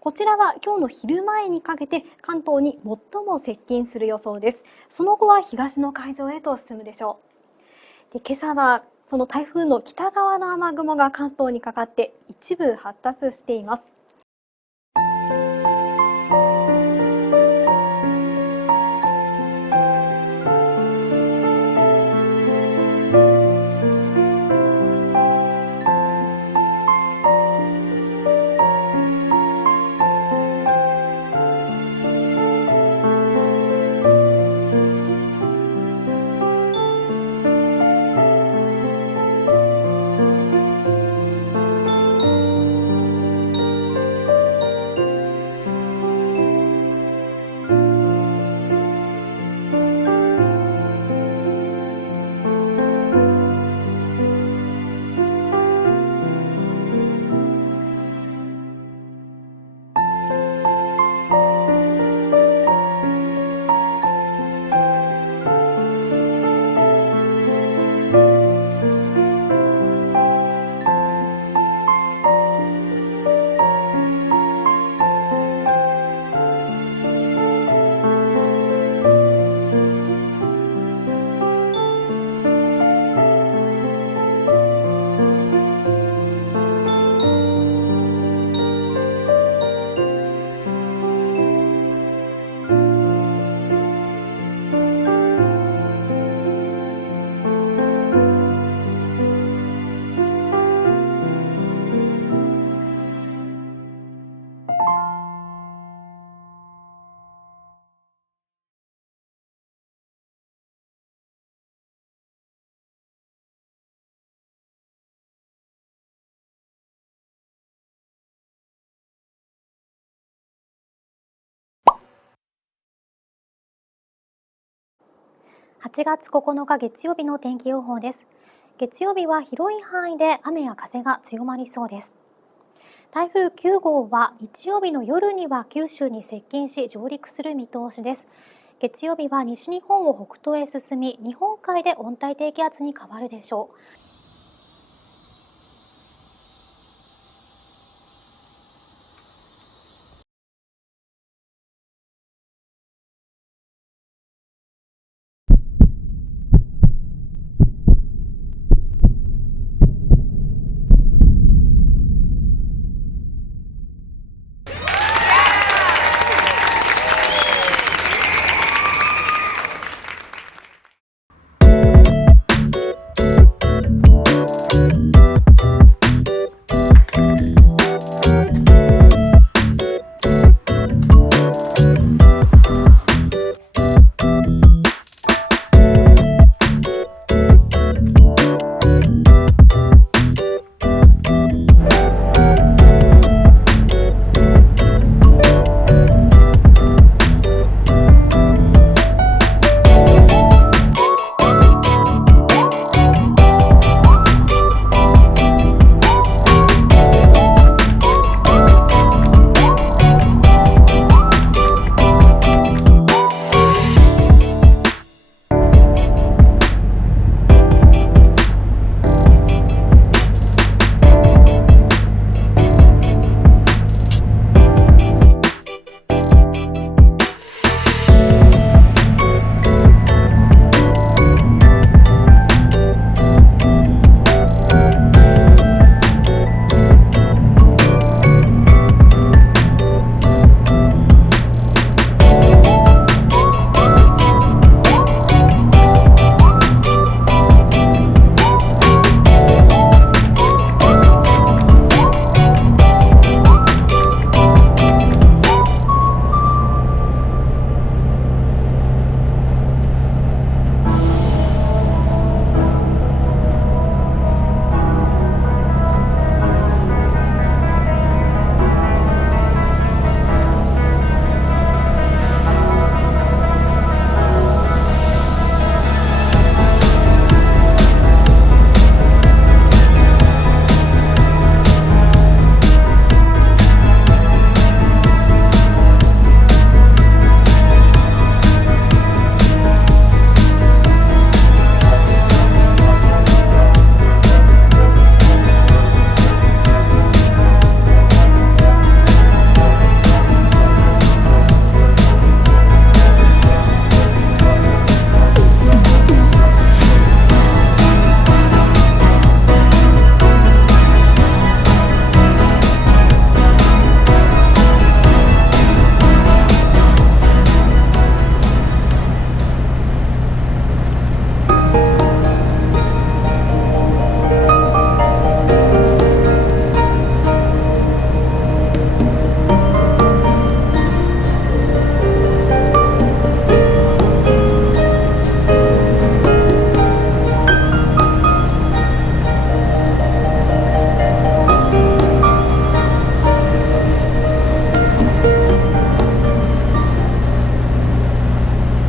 こちらは今日の昼前にかけて関東に最も接近する予想です。その後は東の海上へと進むでしょう。で、今朝はその台風の北側の雨雲が関東にかかって一部発達しています。8月9日月曜日の天気予報です。月曜日は広い範囲で雨や風が強まりそうです。台風9号は日曜日の夜には九州に接近し上陸する見通しです。月曜日は西日本を北東へ進み、日本海で温帯低気圧に変わるでしょう。